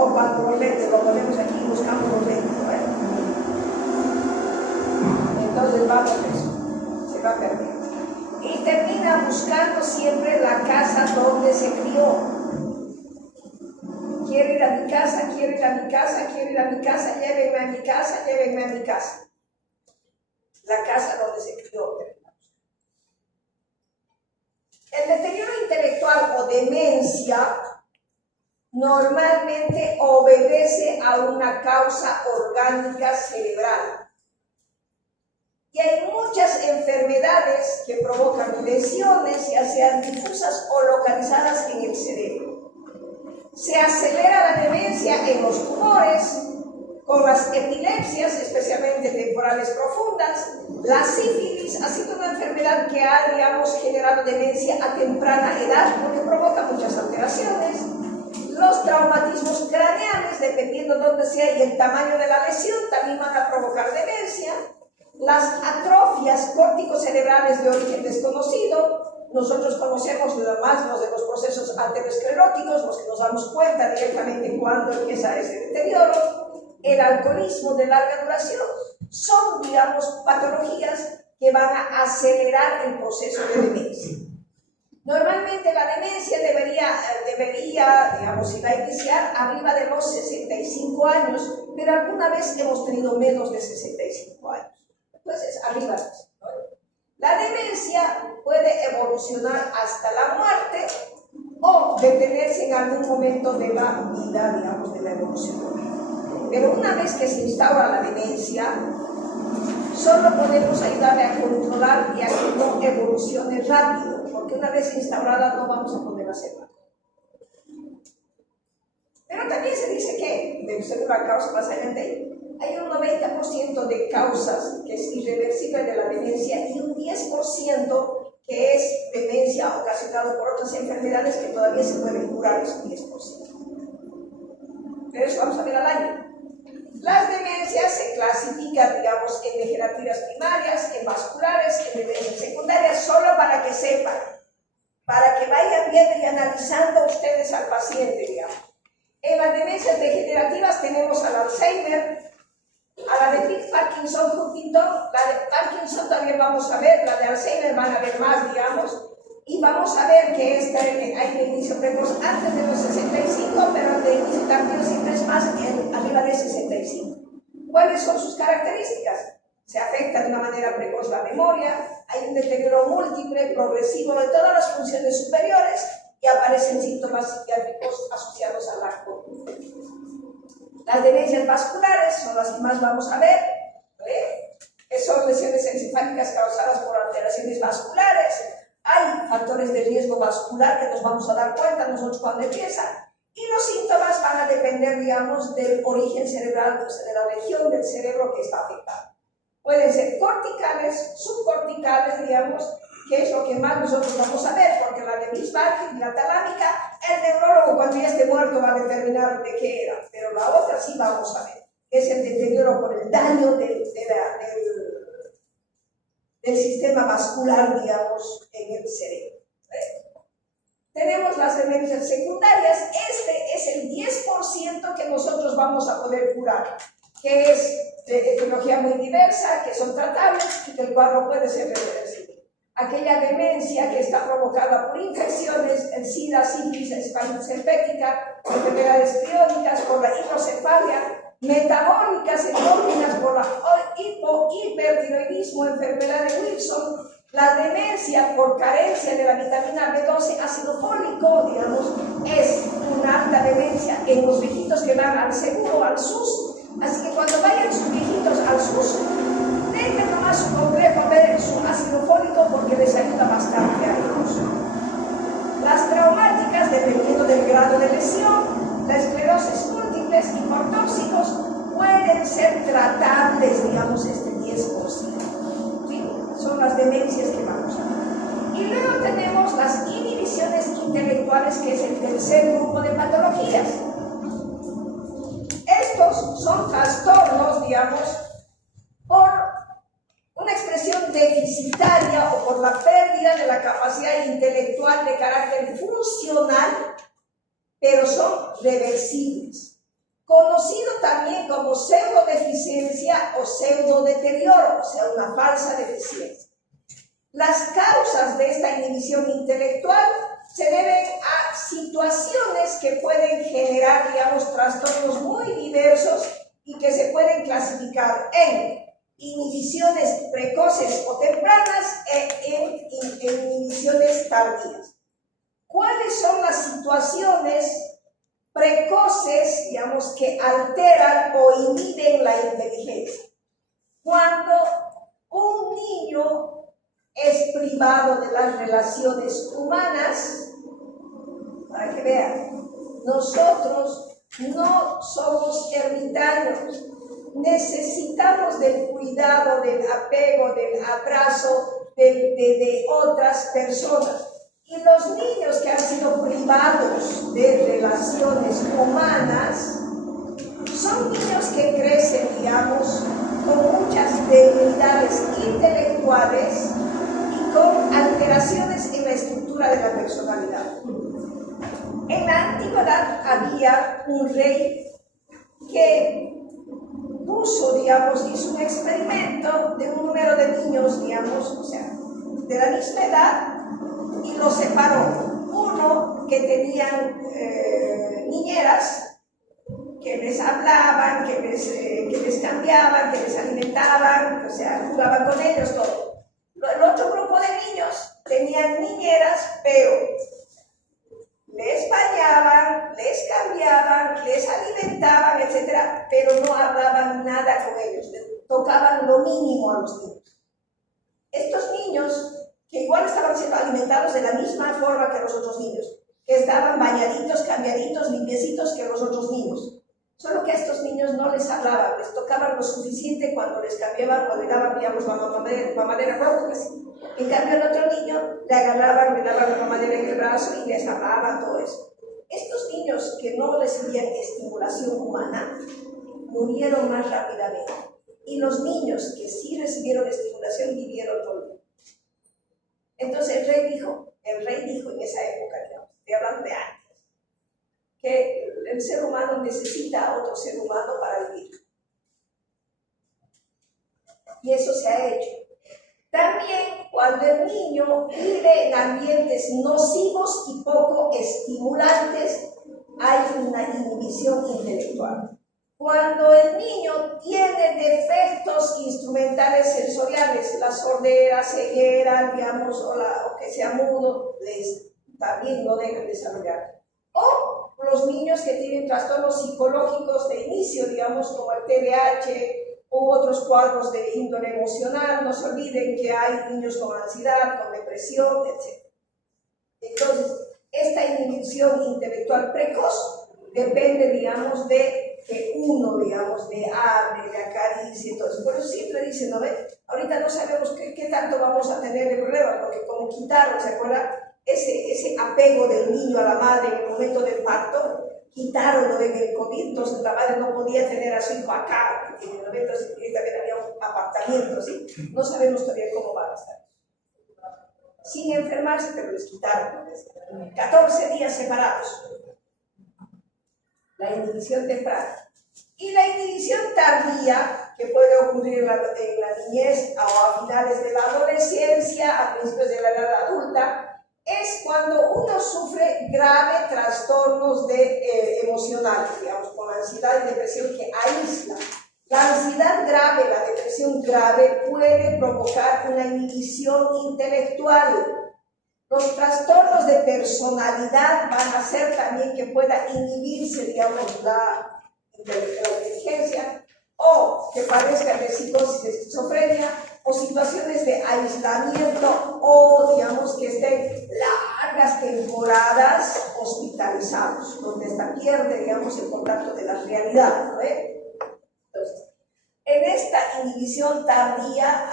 O cuando los lentes lo ponemos aquí y buscamos los lentes, ¿no? Entonces vamos a eso, se va a perder. Y termina buscando siempre la casa donde se crió. Quiero ir a mi casa, quiero ir a mi casa, quiero ir a mi casa, llévenme a mi casa, llévenme a mi casa. La casa donde se crió. El deterioro intelectual o demencia normalmente obedece a una causa orgánica cerebral. Y hay muchas enfermedades que provocan lesiones, ya sean difusas o localizadas en el cerebro. Se acelera la demencia en los tumores, con las epilepsias, especialmente temporales profundas. La sífilis ha sido una enfermedad que ha, digamos, generado demencia a temprana edad porque provoca muchas alteraciones. Los traumatismos craneales, dependiendo de dónde sea y el tamaño de la lesión, también van a provocar demencia. Las atrofias córtico-cerebrales de origen desconocido, nosotros conocemos más los de los procesos ateroscleróticos, los que nos damos cuenta directamente cuando empieza ese deterioro. El alcoholismo de larga duración son, digamos, patologías que van a acelerar el proceso de demencia. Normalmente la demencia debería, digamos, si va a iniciar arriba de los 65 años, pero alguna vez hemos tenido menos de 65 años. Entonces, arriba. La demencia puede evolucionar hasta la muerte o detenerse en algún momento de la vida, digamos, de la evolución. Pero una vez que se instaura la demencia, solo podemos ayudarle a controlar y a que no evolucione rápido, porque una vez instaurada no vamos a poder hacerla. Pero también se dice que, según la causa más adelante, hay un 90% de causas que es irreversible de la demencia y un 10% que es demencia ocasionada por otras enfermedades que todavía se pueden curar, es un 10%. Pero eso vamos a ver al año. Las demencias se clasifican, digamos, en degenerativas primarias, en vasculares, en demencias secundarias, solo para que sepan, para que vayan viendo y analizando ustedes al paciente, digamos. En las demencias degenerativas tenemos al Alzheimer, a la de Parkinson, Huntington. La de Parkinson también vamos a ver, la de Alzheimer van a ver más, digamos, y vamos a ver que hay de inicio precoz antes de los 65, pero el de inicio tardío siempre es más arriba de 65. ¿Cuáles son sus características? Se afecta de una manera precoz la memoria, hay un deterioro múltiple, progresivo de todas las funciones superiores y aparecen síntomas psiquiátricos asociados al acto. Las demencias vasculares son las que más vamos a ver, que son lesiones encefálicas causadas por alteraciones vasculares. Hay factores de riesgo vascular que nos vamos a dar cuenta nosotros cuando empiezan. Y los síntomas van a depender, digamos, del origen cerebral, de la región del cerebro que está afectada. Pueden ser corticales, subcorticales, digamos, que es lo que más nosotros vamos a ver, porque la de Bismarck y la talámica, el neurólogo cuando ya esté muerto va a determinar de qué era, pero la otra sí vamos a ver, que es el deterioro por el daño del sistema vascular, digamos, en el cerebro. Tenemos las demencias secundarias, este es el 10% que nosotros vamos a poder curar, que es de etiología muy diversa, que son tratables y que el cuadro puede ser reversible. aquella demencia que está provocada por infecciones, el SIDA, sífilis, hepatitis herpética, enfermedades priónicas, por la hidrocefalia, metabólicas, endógenas, por la hipertiroidismo, enfermedad de Wilson, la demencia por carencia de la vitamina B12, ácido fólico, digamos, es una alta demencia en los viejitos que van al seguro, al SUS. Así que cuando vayan sus viejitos al SUS, denle nomás su complejo a ver su ácido fólico porque les ayuda bastante a ellos. Las traumáticas, dependiendo del grado de lesión, la esclerosis múltiples y por tóxicos pueden ser tratables, digamos, este 10%. ¿Sí? Son las demencias que vamos a ver. Y luego tenemos las inhibiciones intelectuales, que es el tercer grupo de patologías. Estos son trastornos, digamos, por una expresión deficitaria o por la pérdida de la capacidad intelectual de carácter funcional, pero son reversibles. Conocido también como pseudodeficiencia o pseudodeterioro, o sea, una falsa deficiencia. Las causas de esta inhibición intelectual se deben a situaciones que pueden generar, digamos, trastornos muy diversos y que se pueden clasificar en inhibiciones precoces o tempranas e en inhibiciones tardías. ¿Cuáles son las situaciones precoces, digamos, que alteran o inhiben la inteligencia? Cuando un niño es privado de las relaciones humanas, para que vean, nosotros no somos ermitaños, necesitamos del cuidado, del apego, del abrazo de otras personas. Y los niños que han sido privados de relaciones humanas son niños que crecen, digamos, con muchas debilidades intelectuales y con alteraciones en la estructura de la personalidad. En la antigüedad había un rey que puso, digamos, hizo un experimento de un número de niños, digamos, o sea, de la misma edad, y los separó. Uno que tenían niñeras que les hablaban, que les cambiaban, que les alimentaban, o sea, jugaban con ellos, todo. El otro grupo de niños tenían niñeras, pero les bañaban, les cambiaban, les alimentaban, etc., pero no hablaban nada con ellos, tocaban lo mínimo a los niños. Estos niños, que igual estaban siendo alimentados de la misma forma que los otros niños, que estaban bañaditos, cambiaditos, limpiecitos que los otros niños, solo que a estos niños no les hablaban, les tocaban lo suficiente cuando les cambiaban o le daban, digamos, la mamadera roja, así. En cambio, al otro niño le agarraban, le daban la mamadera en el brazo y les hablaban, todo eso. Estos niños que no recibían estimulación humana murieron más rápidamente. Y los niños que sí recibieron estimulación vivieron por vida. Entonces el rey dijo en esa época, digamos, estoy hablando de antes, que el ser humano necesita a otro ser humano para vivir. Y eso se ha hecho. También cuando el niño vive en ambientes nocivos y poco estimulantes, hay una inhibición intelectual. Cuando el niño tiene defectos instrumentales sensoriales, la sordera, ceguera, digamos, o que sea mudo, también no deben desarrollar. O los niños que tienen trastornos psicológicos de inicio, digamos, como el TDAH u otros cuadros de índole emocional. No se olviden que hay niños con ansiedad, con depresión, etc. Entonces, esta inhibición intelectual precoz depende, digamos, de que uno, digamos, le hable, le acaricie, entonces, por eso siempre dicen, ¿no ve? Ahorita no sabemos qué tanto vamos a tener de problemas, porque como quitaron, ¿se acuerdan? Ese apego del niño a la madre en el momento del parto, quitaron lo del COVID, entonces la madre no podía tener a su hijo acá, entonces también había un apartamiento, ¿sí? No sabemos todavía cómo va a estar. Sin enfermarse, pero les quitaron, 14 días separados. La inhibición temprana. Y la inhibición tardía, que puede ocurrir en la niñez o a finales de la adolescencia, a principios de la edad adulta, es cuando uno sufre graves trastornos emocionales, digamos, con ansiedad y depresión que aísla. La ansiedad grave, la depresión grave puede provocar una inhibición intelectual. Los trastornos de personalidad van a hacer también que pueda inhibirse, digamos, la inteligencia, o que padezcan de psicosis, de esquizofrenia, o situaciones de aislamiento, o digamos que estén largas temporadas hospitalizados, donde hasta pierde, digamos, el contacto de la realidad, ¿no? Entonces, en esta inhibición tardía,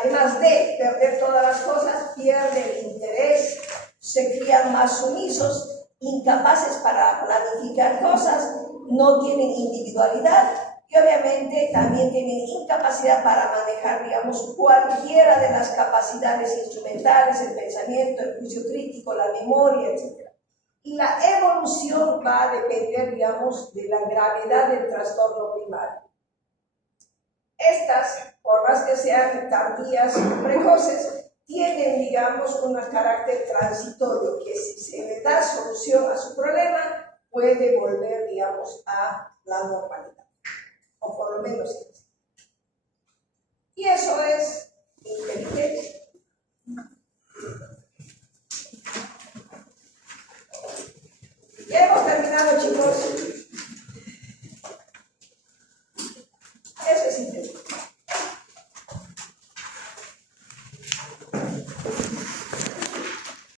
además de perder todas las cosas, pierde el interés, se crían más sumisos, incapaces para planificar cosas, no tienen individualidad y obviamente también tienen incapacidad para manejar, digamos, cualquiera de las capacidades instrumentales, el pensamiento, el juicio crítico, la memoria, etc. Y la evolución va a depender, digamos, de la gravedad del trastorno primario. Estas, por más que sean tardías o precoces, tienen, digamos, un carácter transitorio, que si se le da solución a su problema, puede volver, digamos, a la normalidad, o por lo menos. Y eso es inteligencia.